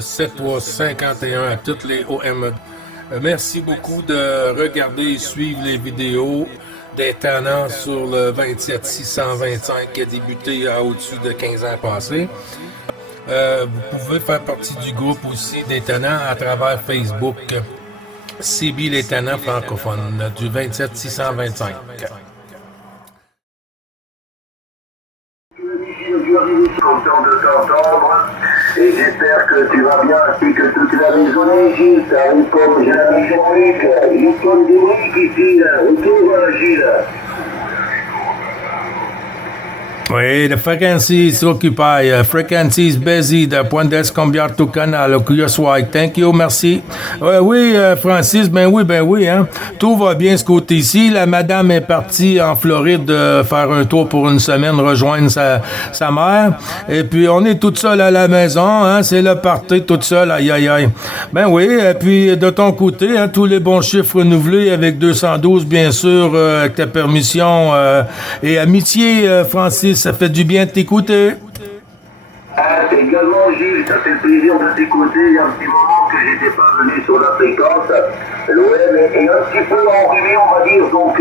7351 à toutes les OM. Merci beaucoup de regarder et suivre les vidéos des Tannants sur le 27625 qui a débuté à au-dessus de 15 ans passés. Vous pouvez faire partie du groupe aussi des Tannants à travers Facebook. CB les Tannants francophones du 27625. Content de t'entendre et j'espère que tu vas bien ainsi que toute la maison Gilles. T'arrives comme j'ai l'ami Jean-Luc, il sonne des briques ici, retour Gilles. Oui, the frequency is occupied. Frequency is busy. The puedes cambiar tu canal. Thank you, merci. Oui, Francis, ben oui, hein. Tout va bien ce côté-ci. La madame est partie en Floride faire un tour pour une semaine, rejoindre sa mère. Et puis, on est toute seule à la maison, hein. C'est le party toute seule. Aïe, aïe, aïe. Ben oui, et puis, de ton côté, hein, tous les bons chiffres renouvelés avec 212, bien sûr, avec ta permission et amitié, Francis. Ça fait du bien de t'écouter. Également, Gilles, ça fait plaisir de t'écouter. Il y a un petit moment que j'étais pas venu sur la fréquence. L'OM est un petit peu enrhumé, on va dire. Donc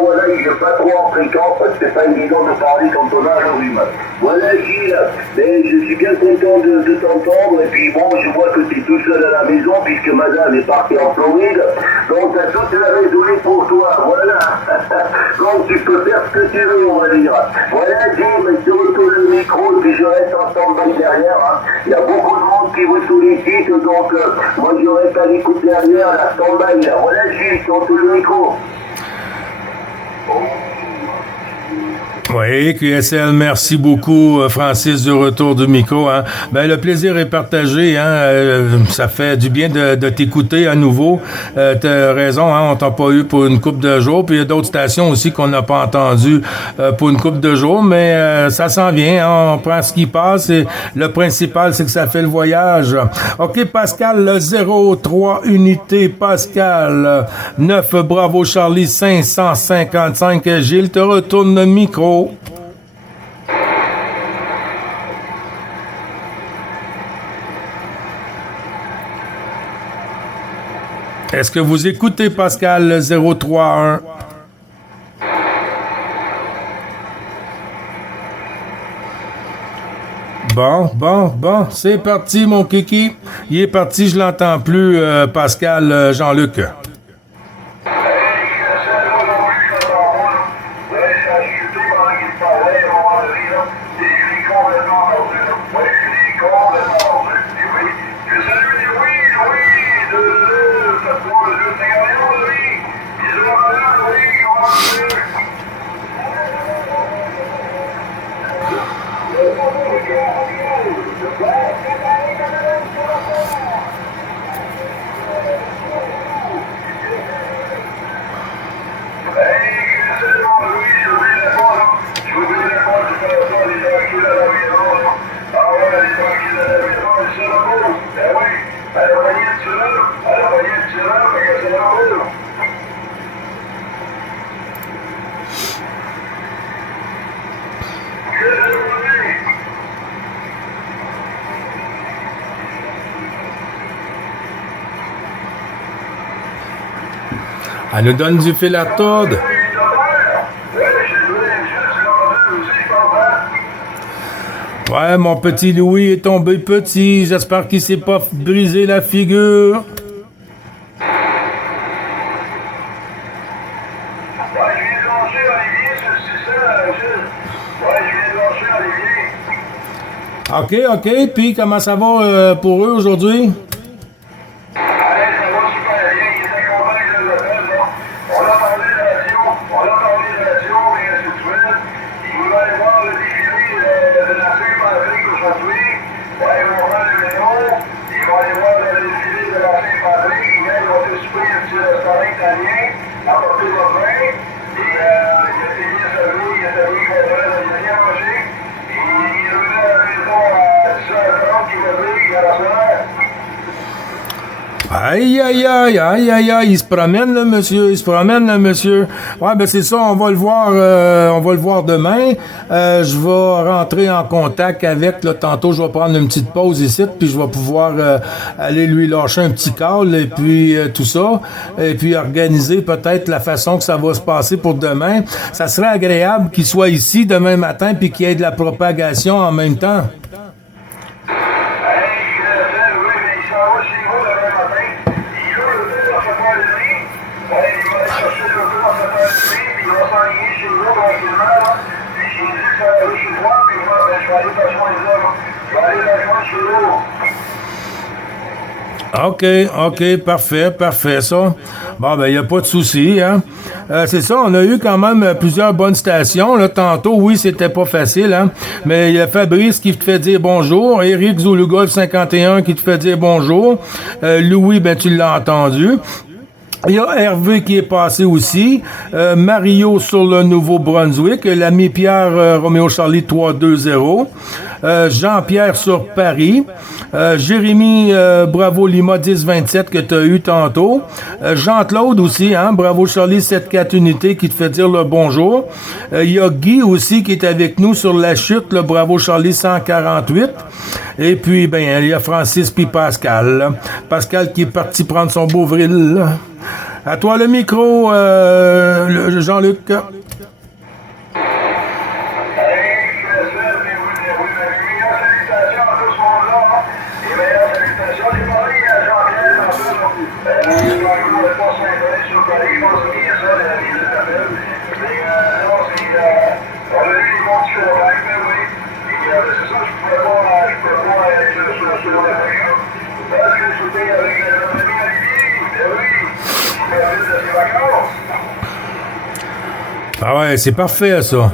voilà, il n'est pas trop en fréquence parce que c'est pas évident de parler quand on a le rhume. Voilà, Gilles, mais je suis bien content de t'entendre. Et puis bon, je vois que tu es tout seul à la maison puisque madame est partie en Floride. Donc tu as toute la raisonnée pour toi. Voilà. Donc tu peux faire ce que tu veux, on va dire. Voilà, Gilles, je retourne le micro et puis je reste en stand-by derrière. Hein. Il y a beaucoup de monde qui vous sollicite, donc moi je reste à l'écoute derrière, la stand-by. Voilà, Gilles, je retourne le micro. Oui, QSL, merci beaucoup, Francis, du retour du micro. Hein. Ben, le plaisir est partagé. Hein. Ça fait du bien de t'écouter à nouveau. T'as raison, hein, on t'a pas eu pour une couple de jours. Puis il y a d'autres stations aussi qu'on n'a pas entendues pour une couple de jours. Mais ça s'en vient. Hein, on prend ce qui passe. Et le principal, c'est que ça fait le voyage. OK, Pascal, 03 unité. Pascal, 9, Bravo Charlie, 555. Gilles, te retourne le micro. Est-ce que vous écoutez Pascal 031? Bon, c'est parti mon kiki. Il est parti, je l'entends plus, Pascal Jean-Luc. Elle nous donne du fil à retordre. Ouais, mon petit Louis est tombé petit. J'espère qu'il s'est pas brisé la figure. OK. Puis, comment ça va pour eux aujourd'hui? Aïe, aïe, aïe, aïe, aïe, aïe, il se promène, le monsieur, il se promène, le monsieur. Ouais, ben c'est ça, on va le voir demain. Je vais rentrer en contact avec, là, tantôt, je vais prendre une petite pause ici, puis je vais pouvoir aller lui lâcher un petit call, et puis tout ça, et puis organiser peut-être la façon que ça va se passer pour demain. Ça serait agréable qu'il soit ici demain matin, puis qu'il y ait de la propagation en même temps. OK, parfait, ça. Bon, ben, il n'y a pas de souci, hein. C'est ça, on a eu quand même plusieurs bonnes stations, là. Tantôt, oui, c'était pas facile, hein. Mais il y a Fabrice qui te fait dire bonjour, Eric Zoulugolf 51 qui te fait dire bonjour, Louis, ben, tu l'as entendu. Il y a Hervé qui est passé aussi, Mario sur le Nouveau-Brunswick, l'ami Pierre Roméo Charlie 320, Jean-Pierre sur Paris, Jérémy Bravo Lima 1027 que tu as eu tantôt, Jean-Claude aussi, hein, Bravo Charlie 74 Unité qui te fait dire le bonjour. Il y a Guy aussi qui est avec nous sur la chute, le Bravo Charlie 148. Et puis, ben, il y a Francis puis Pascal. Là. Pascal qui est parti prendre son beau vril. Là. À toi le micro, Jean-Luc. Ah ouais, c'est parfait, ça.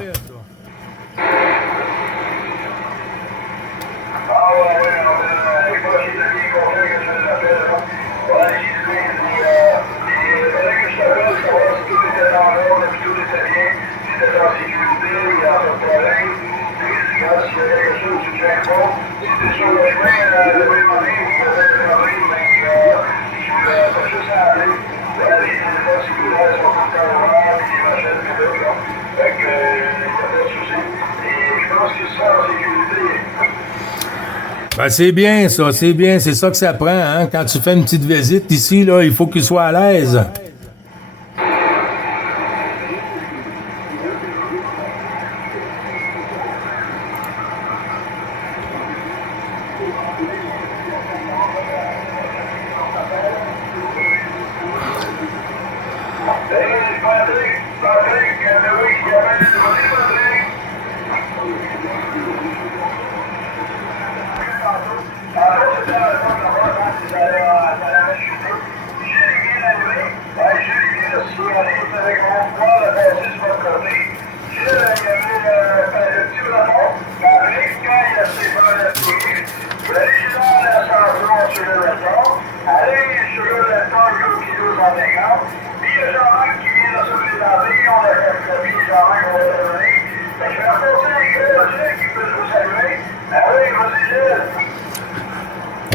Ben, c'est bien, ça, c'est bien. C'est ça que ça prend, hein. Quand tu fais une petite visite ici, là, il faut qu'il soit à l'aise.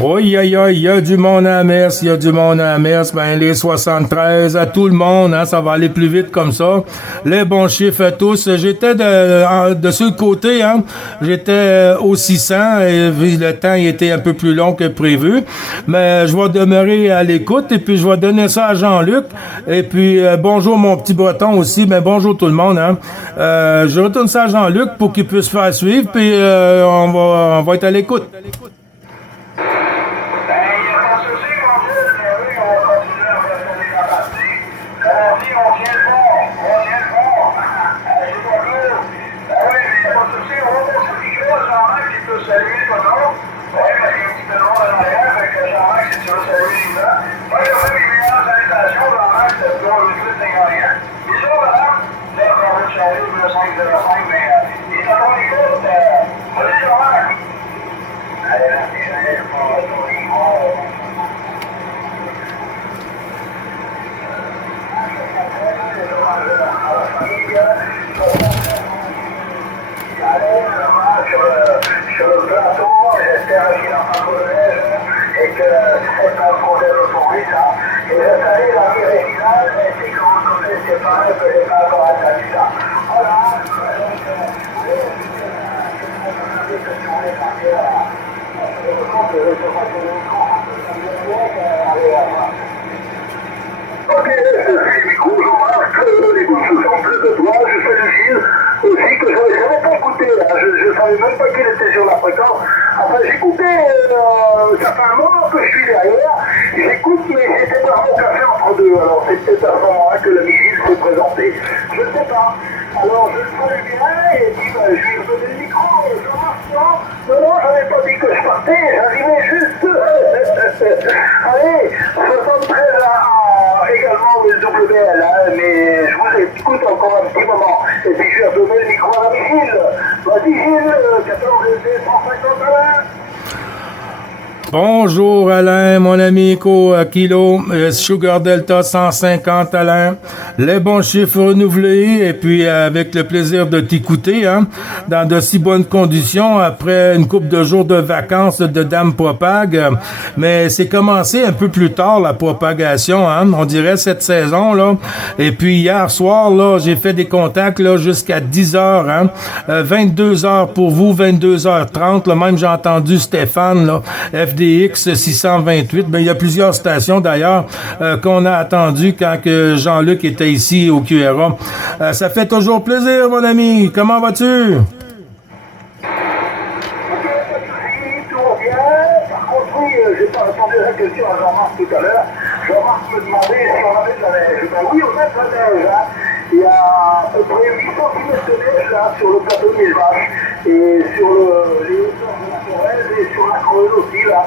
Oui, il y a du monde à la messe, ben les 73, à tout le monde, hein, ça va aller plus vite comme ça. Les bons chiffres à tous. J'étais de ce côté, hein, j'étais au 600 et le temps il était un peu plus long que prévu, mais je vais demeurer à l'écoute et puis je vais donner ça à Jean-Luc et puis bonjour mon petit breton aussi, ben bonjour tout le monde, hein. Je retourne ça à Jean-Luc pour qu'il puisse faire suivre puis on va être à l'écoute. Sur le plateau, j'étais en colère, et que c'est un problème pour lui, ça. Et je savais la virée finale, c'est que vous connaissez pas, que j'ai pas encore entendu ça. Voilà, donc, ok, je micro, je marque les bouches centrées de toi, je fais le gire aussi que je n'avais jamais pas écouté, là. Je ne savais même pas qu'il était sur la fréquence. Enfin, j'écoutais, ça fait un moment que je suis derrière, j'écoute, mais j'étais dans mon café entre deux, alors c'est peut-être à ce moment-là que la vigile s'est présentée, je ne sais pas. Alors je le savais bien et puis je lui ai donné le micro, je marche pas. Non, je n'avais pas dit que je partais, j'arrivais juste. Allez, 73 également le WL, hein, mais je vous écoute encore un petit moment. Et puis je vais redonner le micro à la vigile. Vas-y Gilles, 14 et 150 à l'heure. Bonjour Alain, mon ami Kilo, Sugar Delta 150 Alain, les bons chiffres renouvelés et puis avec le plaisir de t'écouter dans de si bonnes conditions après une couple de jours de vacances de Dame Propag, mais c'est commencé un peu plus tard la propagation, on dirait cette saison là. Et puis hier soir là, j'ai fait des contacts là jusqu'à 10h, 22h pour vous, 22h30, là, même j'ai entendu Stéphane là, FDX 628. Ben, il y a plusieurs stations d'ailleurs qu'on a attendu quand que Jean-Luc était ici au QRA. Ça fait toujours plaisir, mon ami. Comment vas-tu? Ok, pas de soucis, tout va bien. Par contre, oui, j'ai pas répondu à la question à Jean-Marc tout à l'heure. Jean-Marc me demandait si on avait de la neige. Ben oui, on a de la neige. Il y a à peu près 8 cm de neige là sur le plateau de Millevaches et sur les hauteurs de la Corrèze et sur la Creuse aussi là.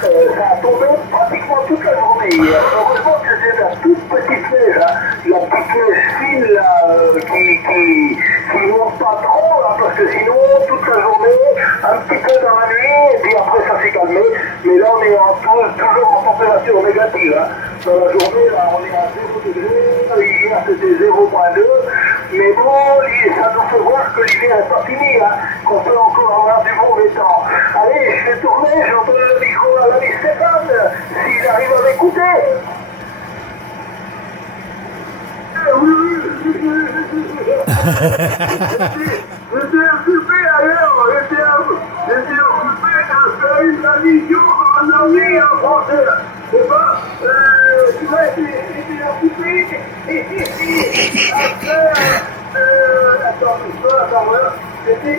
Ça a tombé pratiquement toute la journée hier. Heureusement que c'était la toute petite neige, la petite neige fine là, qui monte pas trop là, parce que sinon toute la journée, un petit peu dans la nuit et puis après ça s'est calmé. Mais là on est toujours en température négative. Dans la journée là on est à 0 degré, hier c'était 0,2. Mais bon, ça nous fait voir que l'hiver n'est pas fini, qu'on peut encore avoir du mauvais temps. Allez, je vais tourner, j'en donne le micro à l'ami Stéphane, s'il arrive à m'écouter. Oui, j'étais occupé alors, j'étais occupé à faire une tradition en anglais et en français. C'est pas, tu vois, j'étais occupé attends, c'était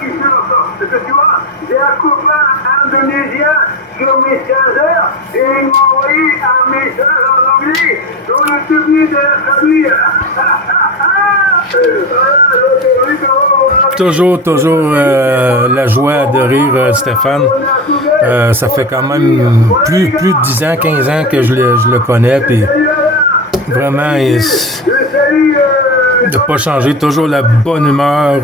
influenceur. Parce que tu vois, j'ai un copain indonésien sur Messenger et il m'a envoyé un message en anglais, donc je suis obligé de la traduire. Toujours la joie de rire, Stéphane. Ça fait quand même plus de 10 ans, 15 ans que je le connais, puis vraiment, de pas changer, toujours la bonne humeur.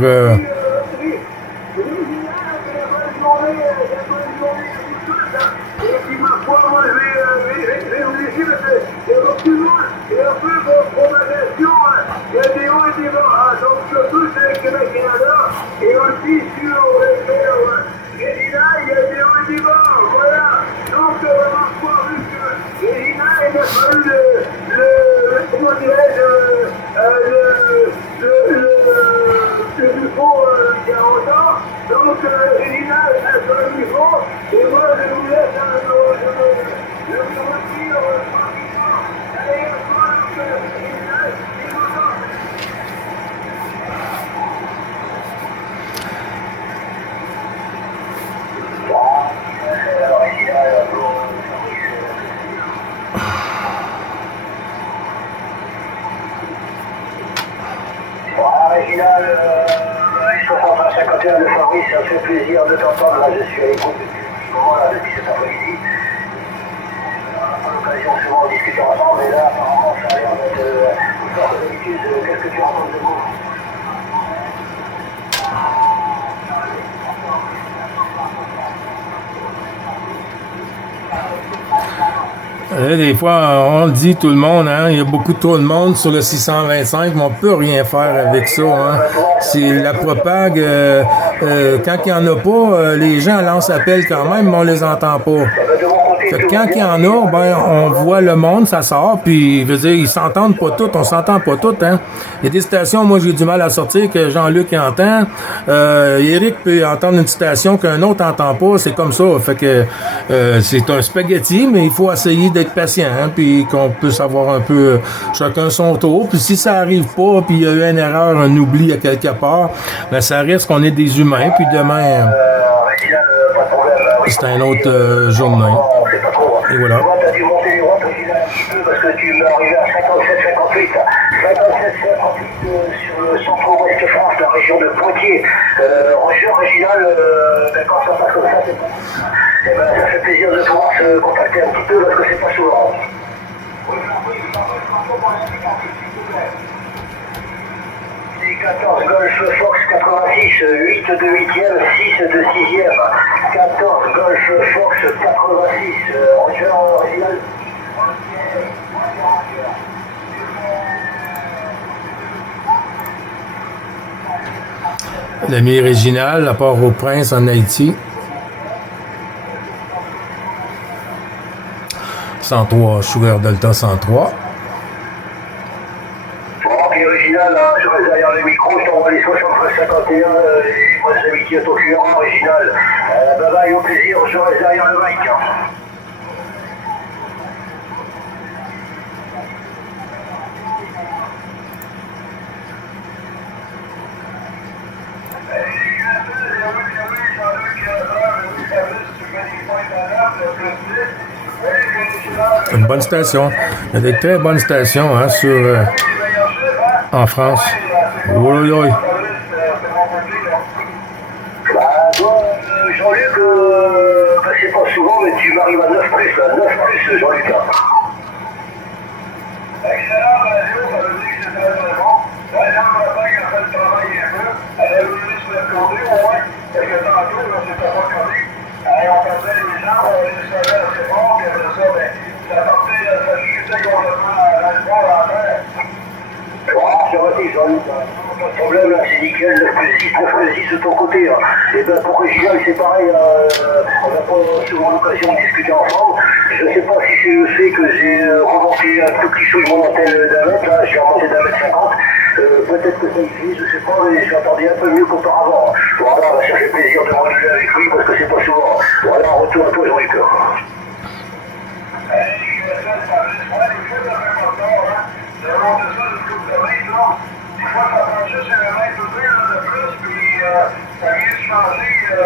de Fabrice, ça me fait plaisir de t'entendre. Là, je suis à l'écoute depuis un moment, là, depuis cet après-midi. On n'a pas l'occasion souvent de discuter ensemble, mais là, apparemment, ça a l'air d'être une sorte d'habitude. Qu'est-ce que tu racontes de vous? Des fois, on le dit tout le monde, hein, il y a beaucoup trop de monde sur le 625, mais on peut rien faire avec ça. Hein. C'est la propague. Quand il n'y en a pas, les gens lancent appel quand même, mais on les entend pas. Fait que quand il y en a, ben, on voit le monde, ça sort, puis je veux dire, ils s'entendent pas tous, on s'entend pas tous, hein. Il y a des stations, moi, j'ai du mal à sortir, que Jean-Luc entend. Eric peut entendre une station qu'un autre entend pas, c'est comme ça. Fait que c'est un spaghetti, mais il faut essayer d'être patient, hein, puis qu'on puisse avoir un peu chacun son tour. Puis si ça arrive pas, puis il y a eu une erreur, un oubli à quelque part, ben ça reste qu'on est des humains, puis demain, c'est un autre journée. Et voilà. Tu as dû monter les droites aussi un petit peu parce que tu m'es arrivé à 57-58. 57-58 sur le centre-ouest de France, la région de Poitiers. Roger Réginal, quand ça passe comme ça, ça fait plaisir de pouvoir se contacter un petit peu parce que c'est pas souvent. C'est 14 Golf Fox 86, 8 de 8e, 6 de 6e. 14 Golf Fox 86, Roger Réginal. L'ami Réginal, à Port-au-Prince en Haïti. 103, Sugar Delta 103. Original, hein, je reste derrière le micro, je t'envoie les 73-51, les bonnes amitiés à ton client, Original. Bye bye, au plaisir, je reste derrière le mic. Hein. Une bonne station. Il y a des très bonnes stations hein, en France. Oui, oui. Jean-Luc, c'est pas souvent, mais tu m'arrives à 9 plus, là. 9 plus, Jean-Luc. Excellent, radio, ça veut dire que c'est très très bon. Ouais, Jean-Bretagne a fait le travail un peu. Elle a roulé sur le côté, au moins. Parce que tantôt, là, c'était pas collé. On perdait les gens, on les savait assez fort, puis après ça, ben, ça partait, ça chutait complètement dans le fond, à la terre. Ouais, c'est vrai, Jean-Luc. Pas de problème, là, c'est nickel, 9 plus 6, 9 plus 6 de ton côté. Hein. Et ben, pour Réginal, c'est pareil, on n'a pas souvent l'occasion de discuter ensemble. Je ne sais pas si c'est le fait que j'ai remonté un tout petit chou de mon antenne d'un mètre, là, j'ai remonté d'un mètre 50. Peut-être que ça existe, je sais pas, mais j'entendais un peu mieux qu'auparavant. Voilà, ça fait plaisir de moduler avec lui parce que c'est pas souvent. Voilà, en retour à toi, Jean-Luc. Des fois, ça prend juste un mètre ou deux de plus, puis ça vient de changer le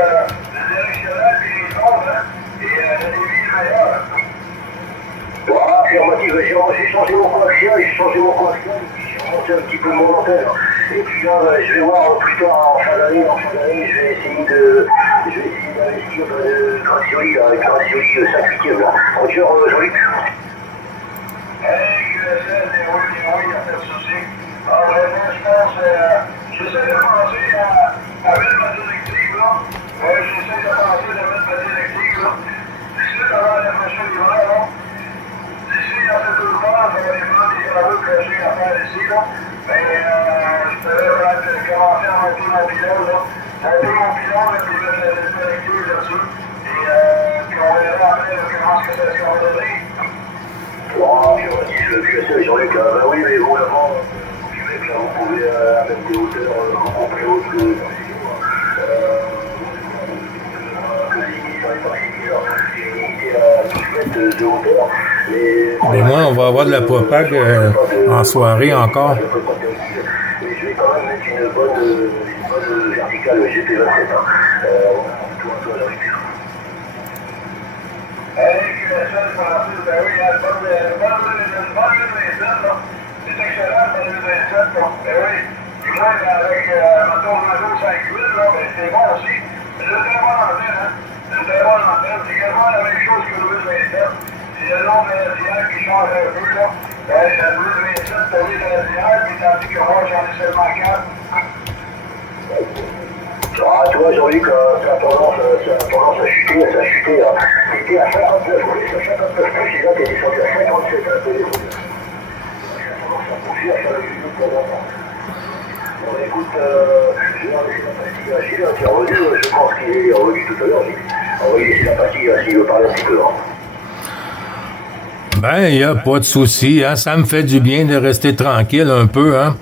directionnel et les ondes, hein, et la débit est meilleure. Voilà, j'ai changé mon coaxial, et puis j'ai remonté un petit peu mon antenne. Et puis là, je vais voir plus tard en fin d'année, je vais essayer d'investir dans le Gracioli, avec le Gracioli 5/8e, là. Roger, Jean-Luc. Hey, QSL, oui, il y a pas de souci. Alors, vraiment, je pense, j'essaie de penser à mettre ma directive, là. J'essaie de penser à mettre ma directive, là. D'ici avant la prochaine hiver, là. D'ici à cette heure, ça va dépendre des travaux que j'ai à faire ici, là. Mais, je pourrais commencer à monter mon pilote, là. Monter mon pilote, puis mettre la directive là-dessus. Et, puis on verra après comment ça va donner. Oh, je sais, Jean-Luc, ben oui, mais vraiment, vous pouvez mettre des hauteurs beaucoup plus hautes que de hauteur. Mais moi, on va avoir de la propague en soirée encore. Mais je vais quand même mettre une bonne verticale GP27. Toi, Jean-Luc. Ben oui, il y a une bonne c'est excellent, le 27, ben oui. Et moi, avec ma tour Renault 5.8, là, ben c'est bon aussi. C'est une très bonne antenne, hein. C'est une très bonne antenne. C'est quasiment la même chose que le 27. C'est le long de la DIR qui change un peu, là. Ben, le 27, t'as vu la DIR, puis tandis que moi, j'en ai seulement 4. Ah, tu vois, Jean-Luc, ça a tendance à chuter. chuté, ça a chuté. Hein. C'était à 59, oui, c'est 59 plus, et là, t'es descendu à 57 à la télé. Ça commence à bouger, à faire le jeu pour longtemps. Bon, écoute, je vais laisser la pastille à Gilles, qui est revenu, je pense qu'il est revenu tout à l'heure, on va lui laisser la pastille s'il veut parler un petit peu. Hein. Ben, il n'y a pas de souci, hein. Ça me fait du bien de rester tranquille un peu, hein.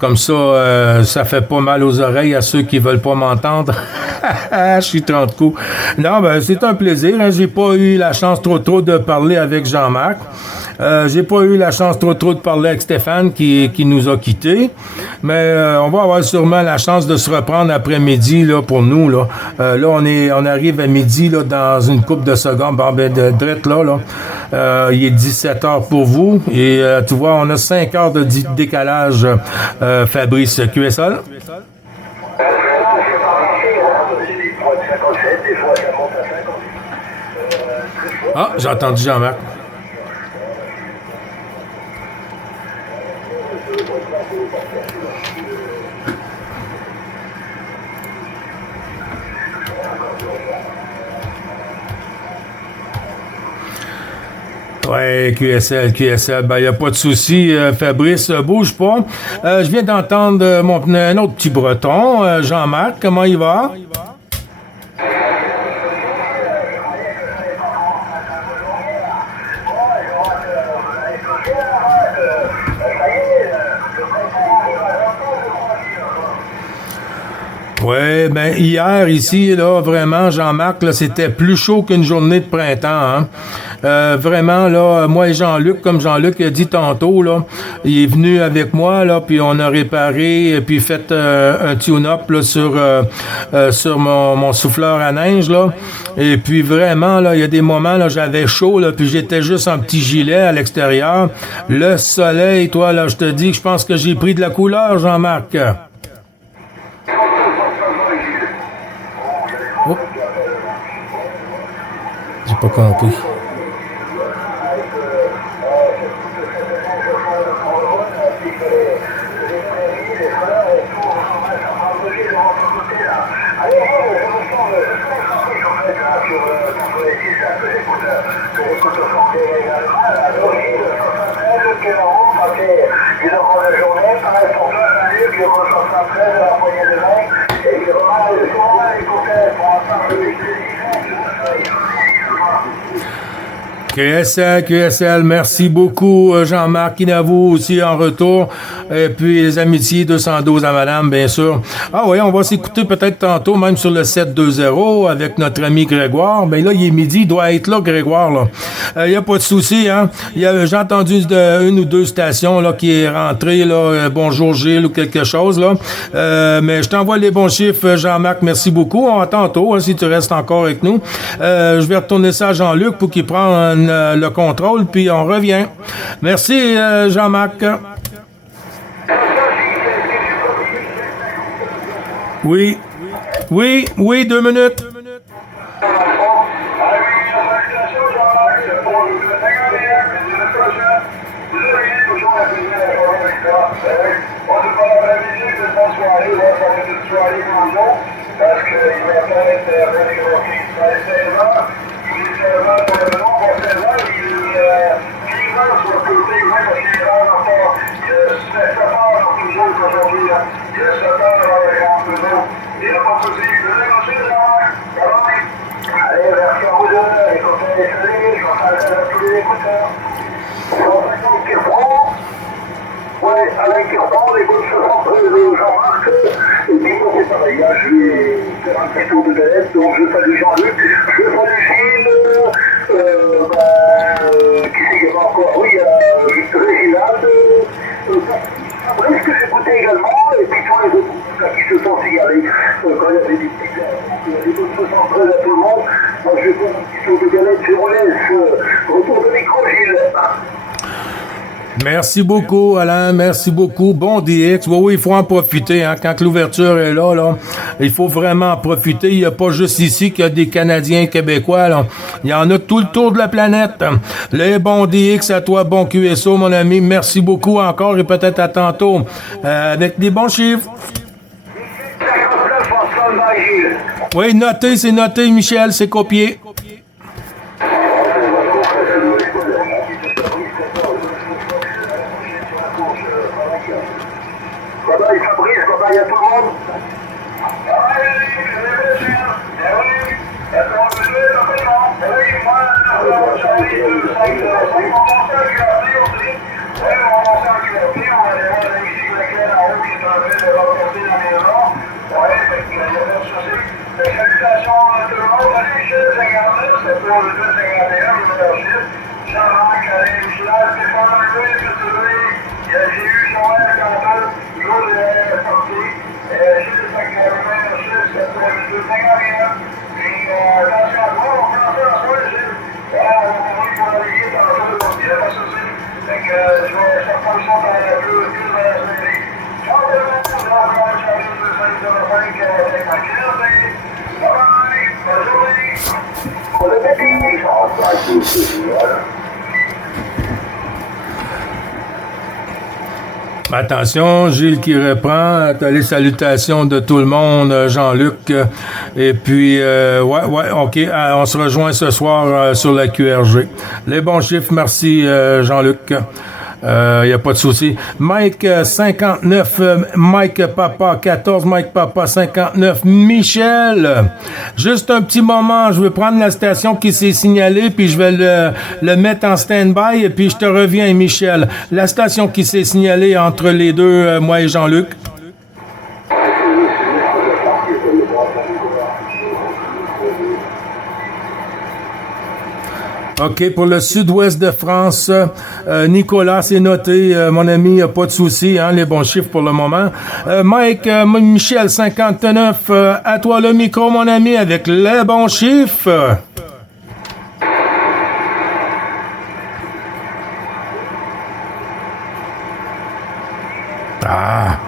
Comme ça, ça fait pas mal aux oreilles à ceux qui veulent pas m'entendre. Je suis 30 coups. Non, ben, c'est un plaisir, hein. J'ai pas eu la chance trop de parler avec Jean-Marc. J'ai pas eu la chance trop de parler avec Stéphane qui nous a quittés. Mais on va avoir sûrement la chance de se reprendre après-midi là, pour nous. Là, là on arrive à midi là, dans une couple de secondes. Bon, ben, drette là. Il est 17 heures pour vous. Et tu vois, on a 5 heures de décalage, Fabrice QSL. Ah, j'ai entendu Jean-Marc. Ouais, QSL, ben, y a pas de souci, Fabrice, bouge pas. Je viens d'entendre un autre petit breton, Jean-Marc, comment il va? Ouais, ben hier ici là vraiment Jean-Marc là c'était plus chaud qu'une journée de printemps. Hein? Vraiment là moi et Jean-Luc comme Jean-Luc a dit tantôt là, il est venu avec moi là puis on a réparé puis fait un tune-up là, sur mon souffleur à neige là et puis vraiment là il y a des moments là j'avais chaud là puis j'étais juste en petit gilet à l'extérieur. Le soleil toi là je te dis que je pense que j'ai pris de la couleur Jean-Marc. Oh. J'ai pas compris. QSL, merci beaucoup Jean-Marc Inavou aussi en retour. Et puis les amitiés 212 à madame, bien sûr. Ah oui, on va s'écouter peut-être tantôt, même sur le 720 avec notre ami Grégoire. Ben là, il est midi, il doit être là, Grégoire. Là. Y a pas de souci, hein. J'ai entendu une ou deux stations là qui est rentrée, là, bonjour Gilles ou quelque chose, là. Mais je t'envoie les bons chiffres, Jean-Marc, merci beaucoup. On va tantôt, hein, si tu restes encore avec nous. Je vais retourner ça à Jean-Luc pour qu'il prenne le contrôle, puis on revient. Merci, Jean-Marc. Oui, 2 minutes. Parce qu'il va peut-être réévoquer 16 ans, il est 16 ans pour le moment, pour 16 ans, il est 15 ans sur le côté, oui, parce qu'il est là encore, il a 7 heures dans toujours aujourd'hui, il a 7 heures dans le grand Peugeot, il n'a pas de souci, je vais lancer le bye. Allez, merci à vous deux, écoutez, salut, je vais faire tous les écouteurs. Qui reprend. Ouais, avec qui reprend les bonnes choses de Jean-Marc. Et puis moi c'est pareil, là, je vais faire un petit tour de galette, donc je salue Jean-Luc, je salue Gilles, qui c'est qu'il y a encore? Oui, Réginald, Fabrice que j'écoutais également, et puis tous les autres qui se sont signalés. Quand il y avait des petites des bonnes choses à tout le monde, moi je vais faire un petit tour de galette, je vous laisse retour de micro Gilles. Merci beaucoup, Alain. Merci beaucoup. Bon DX. Oui, il faut en profiter. Hein. Quand l'ouverture est là, il faut vraiment en profiter. Il n'y a pas juste ici qu'il y a des Canadiens québécois. Là. Il y en a tout le tour de la planète. Les bons DX à toi, bon QSO, mon ami. Merci beaucoup encore et peut-être à tantôt avec des bons chiffres. 59 en stand-by, Gilles. Oui, noté, c'est noté, Michel, c'est copié. Fabrice, comment il y a tout le monde? Salutations à tout le monde. Salut Michel 59, c'est pour le 251, le leadership. Jean-Marc, Alain Michel, Stéphane Louis, j'ai eu Joël Gandon, Hugo de Portier, Gilles Sacramento, c'est pour le 251. Puis, attention à toi, on prend ça en soi, Gilles. On va pour la ligue tantôt, il n'y a pas de souci. Fait que je vais faire pas le son dans la queue, de la semaine. Ciao tout le monde, on va encore Charlie 2505, avec ma carte. Attention, Gilles qui reprend. T'as les salutations de tout le monde, Jean-Luc. Et puis, OK. On se rejoint ce soir sur la QRG. Les bons chiffres, merci, Jean-Luc. Y a pas de souci. Mike 59, Mike Papa 14, Mike Papa 59, Michel. Juste un petit moment, je vais prendre la station qui s'est signalée, puis je vais le mettre en stand-by, et puis je te reviens, Michel. La station qui s'est signalée entre les deux, moi et Jean-Luc. OK, pour le sud-ouest de France, Nicolas, c'est noté. Mon ami, il n'y a pas de souci, hein, les bons chiffres pour le moment. Mike, Michel, 59, à toi le micro, mon ami, avec les bons chiffres. Ah!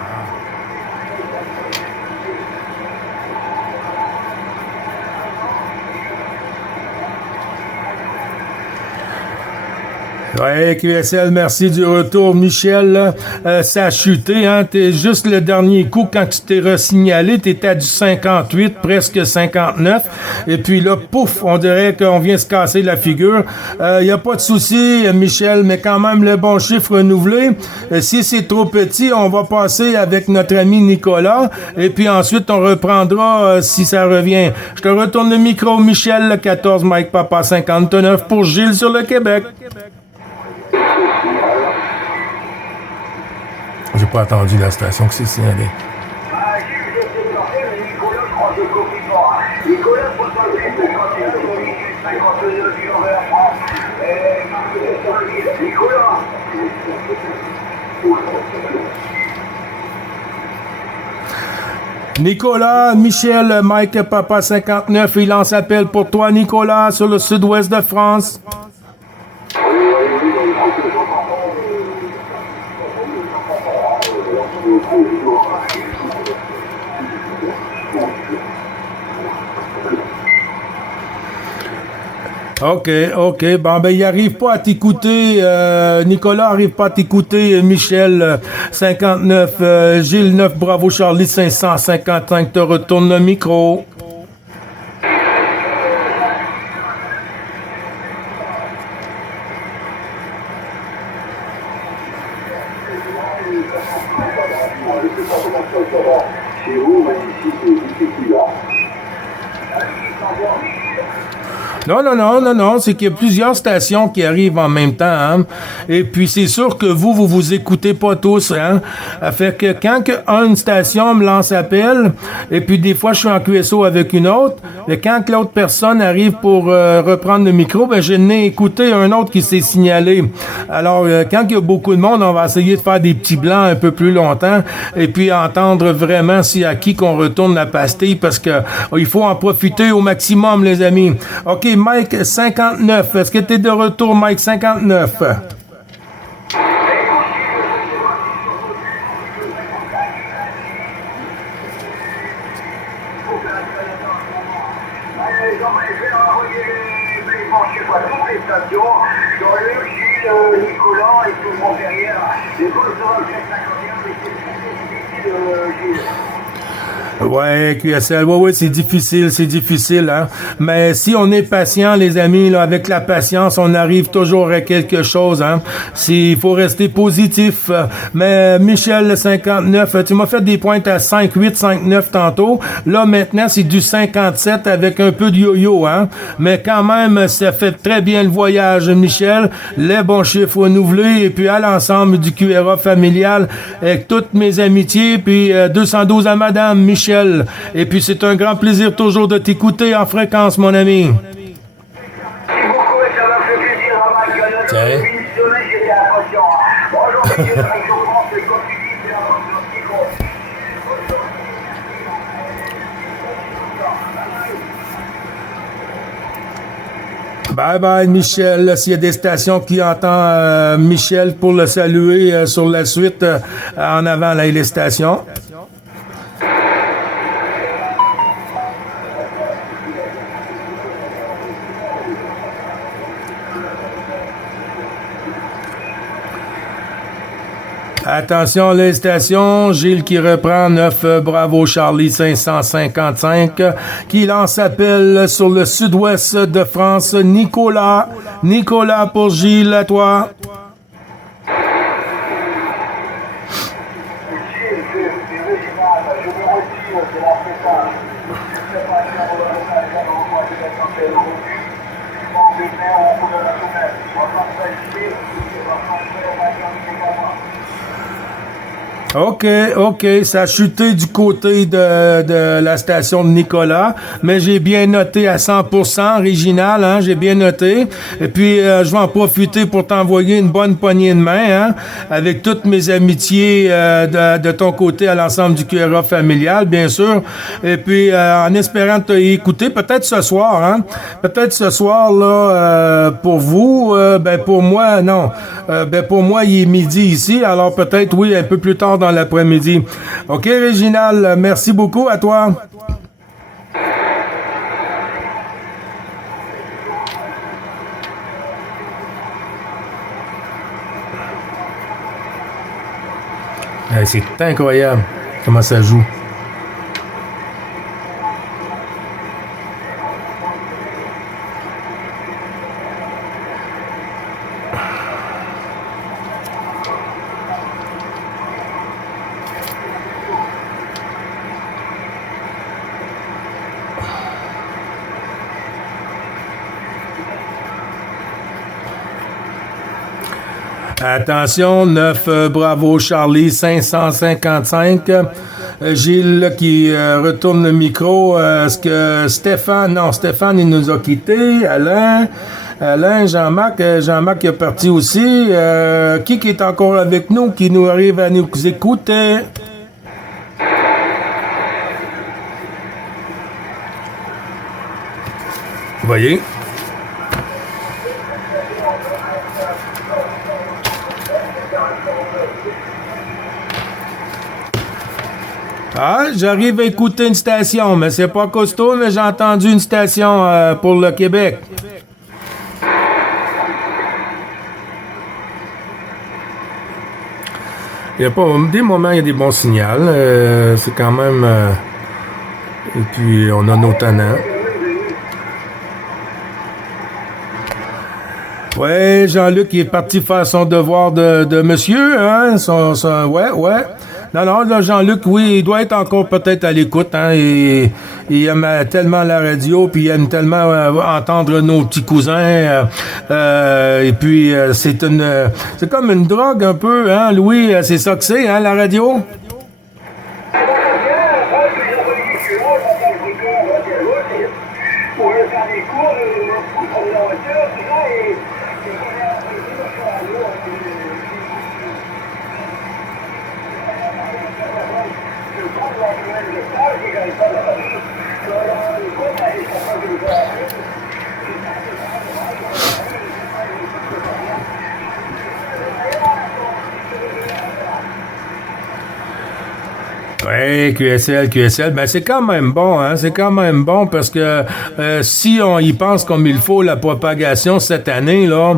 Ouais, QSL, merci du retour. Michel, ça a chuté, hein. T'es juste le dernier coup, quand tu t'es resignalé, t'étais à du 58, presque 59. Et puis là, pouf, on dirait qu'on vient se casser la figure. Y a pas de souci, Michel, mais quand même, le bon chiffre renouvelé. Si c'est trop petit, on va passer avec notre ami Nicolas. Et puis ensuite, on reprendra si ça revient. Je te retourne le micro, Michel, le 14, Mike Papa 59 pour Gilles sur le Québec. J'ai pas attendu la station que c'est signalé. Nicolas, Michel, Mike Papa 59, il lance appel pour toi, Nicolas, sur le sud-ouest de France. OK. Bon, ben, il arrive pas à t'écouter. Nicolas arrive pas à t'écouter. Michel, 59. Gilles 9, bravo Charlie, 555. Te retourne le micro. Non, c'est qu'il y a plusieurs stations qui arrivent en même temps, hein? Et puis c'est sûr que vous écoutez pas tous, hein? Fait que quand une station me lance appel, et puis des fois je suis en QSO avec une autre, mais quand l'autre personne arrive pour reprendre le micro, ben je n'ai écouté un autre qui s'est signalé. Alors quand il y a beaucoup de monde, on va essayer de faire des petits blancs un peu plus longtemps, et puis entendre vraiment si à qui qu'on retourne la pastille, parce que il faut en profiter au maximum, les amis. OK, Mike 59. Est-ce que tu es de retour, Mike 59? Nicolas et tout le monde derrière. Les Ouais, QSL, ouais, c'est difficile, hein. Mais si on est patient, les amis, là, avec la patience, on arrive toujours à quelque chose, hein. Il faut rester positif. Mais Michel, le 59, tu m'as fait des pointes à 5-8, 5-9 tantôt. Là, maintenant, c'est du 57 avec un peu de yo-yo, hein. Mais quand même, ça fait très bien le voyage, Michel. Les bons chiffres renouvelés, et puis à l'ensemble du QRA familial, avec toutes mes amitiés, puis 212 à Madame Michel. Et puis c'est un grand plaisir toujours de t'écouter en fréquence, mon ami. Merci beaucoup et ça m'a fait plaisir à Mike. Tiens. Une semaine, j'étais inconscient. Bonjour, monsieur, je commence et comme tu dis, c'est un micro. Bye bye, Michel. S'il y a des stations qui entendent Michel pour le saluer sur la suite, en avant, là, les stations. Attention les stations, Gilles qui reprend 9 Bravo Charlie 555 qui lance appel sur le sud-ouest de France. Nicolas pour Gilles, à toi. OK, ça a chuté du côté de la station de Nicolas, mais j'ai bien noté à 100%, original, hein, j'ai bien noté. Et puis, je vais en profiter pour t'envoyer une bonne poignée de main, hein, avec toutes mes amitiés de ton côté à l'ensemble du QRA familial, bien sûr. Et puis, en espérant te écouter, peut-être ce soir, hein, là, pour vous, pour moi, non. Pour moi, il est midi ici, alors peut-être, oui, un peu plus tard dans l'après-midi. OK, Réginal, merci beaucoup à toi. C'est incroyable comment ça joue. Attention, 9 Bravo Charlie 555. Gilles qui retourne le micro. Est-ce que Stéphane il nous a quittés. Alain, Jean-Marc est parti aussi. Qui est encore avec nous, qui nous arrive à nous écouter? Vous voyez? Ah, j'arrive à écouter une station, mais c'est pas costaud, mais j'ai entendu une station pour le Québec. Il y a pas des moments, il y a des bons signaux. C'est quand même... et puis, on a nos tannants. Ouais, Jean-Luc est parti faire son devoir de monsieur, hein? Ouais. Non, là, Jean-Luc, oui, il doit être encore peut-être à l'écoute, hein? Il aime tellement la radio, puis il aime tellement entendre nos petits cousins. Et puis, c'est comme une drogue un peu, hein, Louis? C'est ça que c'est, hein, la radio? Oui, QSL, ben c'est quand même bon, hein, c'est quand même bon parce que si on y pense comme il faut, la propagation cette année, là,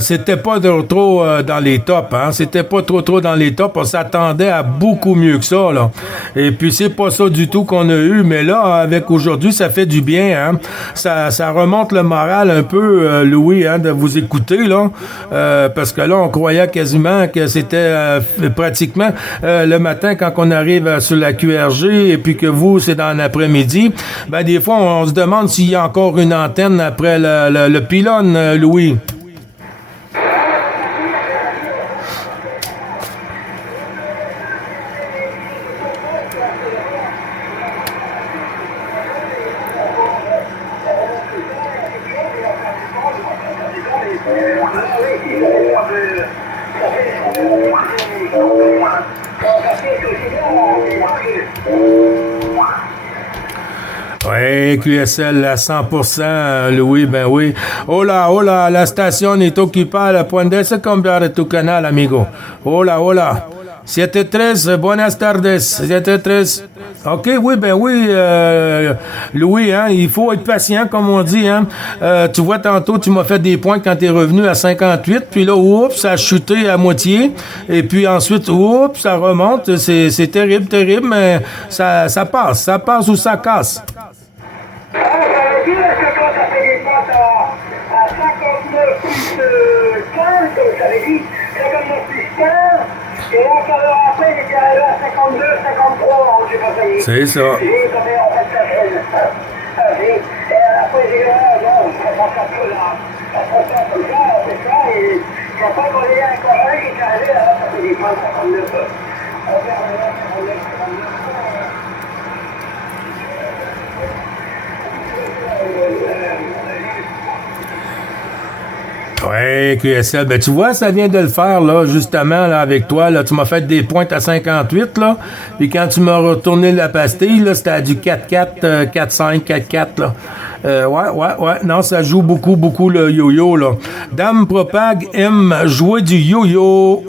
c'était pas trop dans les tops, hein, c'était pas trop dans les tops, on s'attendait à beaucoup mieux que ça, là. Et puis c'est pas ça du tout qu'on a eu, mais là, avec aujourd'hui, ça fait du bien, hein, ça remonte le moral un peu, Louis, hein, de vous écouter, là, parce que là, on croyait quasiment que c'était pratiquement le matin quand on arrive sur la QRG et puis que vous, c'est dans l'après-midi, ben des fois, on se demande s'il y a encore une antenne après le pylône, Louis. Oui, QSL à 100%, Louis, ben oui. Hola, la station est ocupada. ¿Puedes cambiar tu canal, amigo? Hola. 7-3, buenas tardes. 7-3. OK, oui, ben oui, Louis, hein, il faut être patient, comme on dit, hein. Tu vois, tantôt, tu m'as fait des points quand t'es revenu à 58, puis là, oups, ça a chuté à moitié, et puis ensuite, oups, ça remonte. C'est terrible, mais ça passe ou ça casse. Ah, j'avais dit que quand ça fait des potes à 59 plus 15, comme j'avais dit, 59 plus 15, et là, 4 heures après, il était arrivé à 52, 53, j'ai pas payé. C'est ça. J'ai tombé en fait la chaîne. Et après, j'ai dit, non, je prends ça peu là. Ça prend ça comme ça, c'est ça, et j'ai pas collé un copain qui est arrivé, là, ça fait des potes 59. On verra là, 59. Oui, QSL. Ben, tu vois, ça vient de le faire, là, justement, là, avec toi. Là, tu m'as fait des pointes à 58, là. Puis quand tu m'as retourné la pastille, là, c'était à du 4-4, 4-5, 4-4, là. Ouais. Non, ça joue beaucoup le yo-yo, là. Dame Propag aime jouer du yo-yo.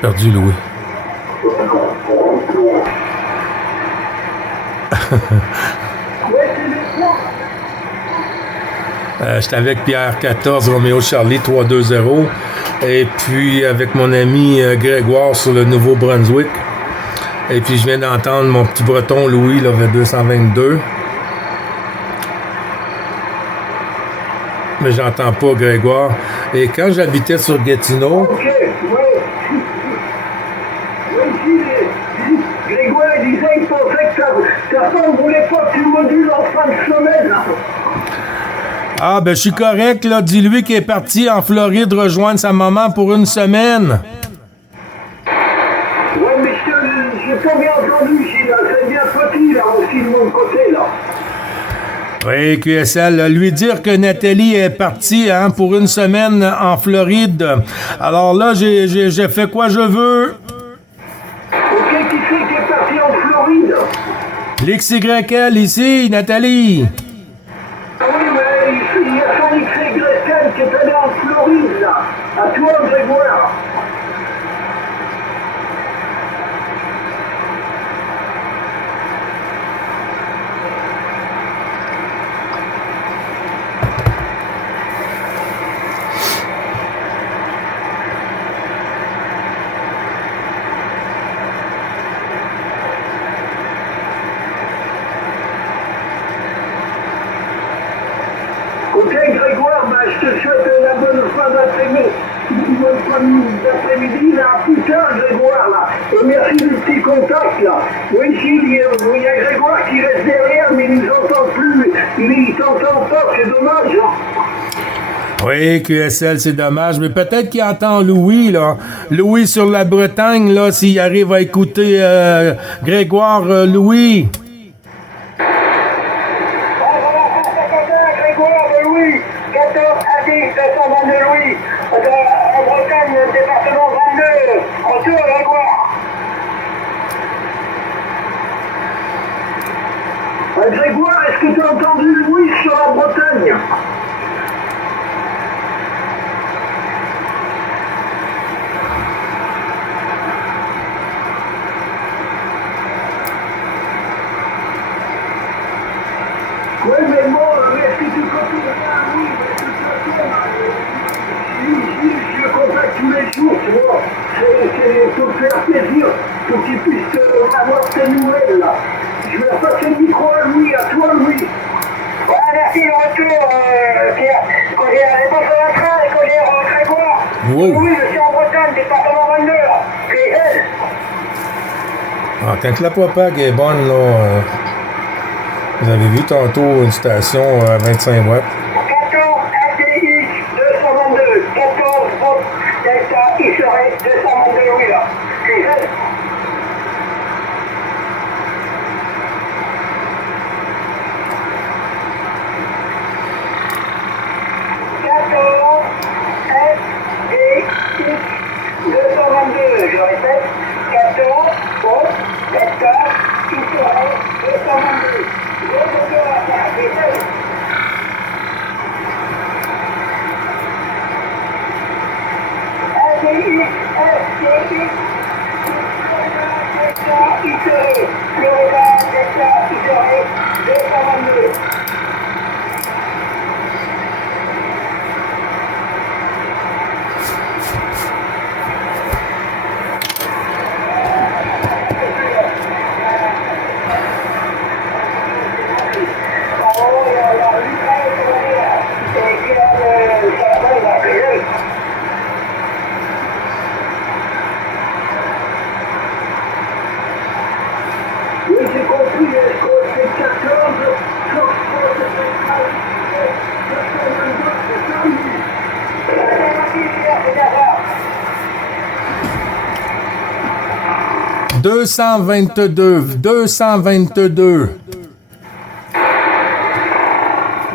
Perdu, Louis. J'étais avec Pierre 14, Roméo Charlie 3-2-0. Et puis avec mon ami Grégoire sur le Nouveau-Brunswick. Et puis je viens d'entendre mon petit breton Louis, là, vers 222. Mais j'entends pas Grégoire. Et quand j'habitais sur Gatineau... Grégoire disait qu'il pensait que ta femme voulait pas que tu modules en fin de semaine. Là. Ah, ben je suis correct, là. Dis-lui qu'il est parti en Floride rejoindre sa maman pour une semaine. Ouais, mais j'ai pas bien entendu, Gilles. C'est bien petit, là, aussi, de mon côté, là. Oui, QSL, lui dire que Nathalie est partie, hein, pour une semaine en Floride. Alors là, j'ai fait quoi je veux. Qui c'est qui est parti en Floride? L'XYL ici, Nathalie. Ah oui, mais il y a son XYL qui est allé en Floride, là. À toi, Grégoire. Ok, Grégoire, ben, je te souhaite la bonne fin d'après-midi. Bonne fin d'après-midi, là, plus tard, Grégoire, là. Et merci du petit contact, là. Oui, Gilles, il y a Grégoire qui reste derrière, mais il nous entend plus. Il t'entend pas, c'est dommage, hein. Oui, QSL, c'est dommage, mais peut-être qu'il entend Louis, là. Louis sur la Bretagne, là, s'il arrive à écouter Grégoire Louis. Grégoire de Louis, 14 à 10, 222 Louis, en Bretagne, département 22, en tour Grégoire. Grégoire, est-ce que tu as entendu Louis sur la Bretagne? Oui, mais bon, est-ce que tu continues à oui, mais de toute façon, je le contacte tous les jours, tu vois. C'est pour te faire plaisir, pour qu'il puisse avoir tes nouvelles, là. Je vais passer le micro à Louis, à toi, Louis. Ouais, merci, le retour, Pierre. Quand j'ai pas sur la train et quand j'ai rentré Grégoire. Wow. Oui, je suis en Bretagne, département 22, là. C'est elle. Ah, quand la propag est bonne, là, vous avez vu tantôt une station à 25 watts. 14 ADX 222, 14 volts Delta X-Ray 222, oui, là. C'est elle. Je répète, 14 volts Delta X-Ray 222. Deux cent vingt-deux.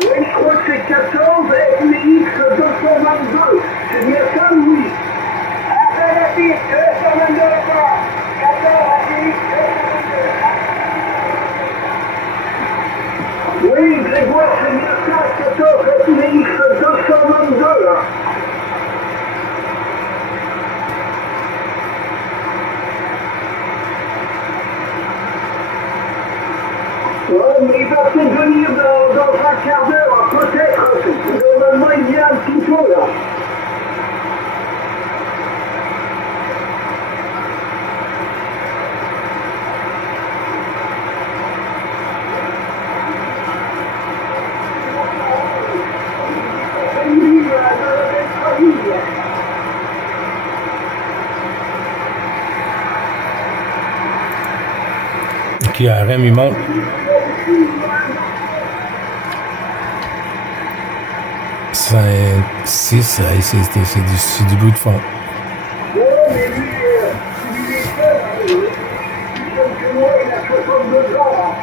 Oui, je crois que c'est 14 FMX 222. C'est bien ça, Louis? Alternative 222, 14 FMX 222. Oui, Grégoire, c'est bien ça, 14 FMX 222. Hein. Ouais, mais il va peut-être venir dans un quart d'heure, peut-être. Normalement, il vient un petit peu, là. Qui a Rémi monte. C'est du bruit de fond. Ouais, mais lui, il est jeune, il est jeune que moi, il a 62 ans. Hein.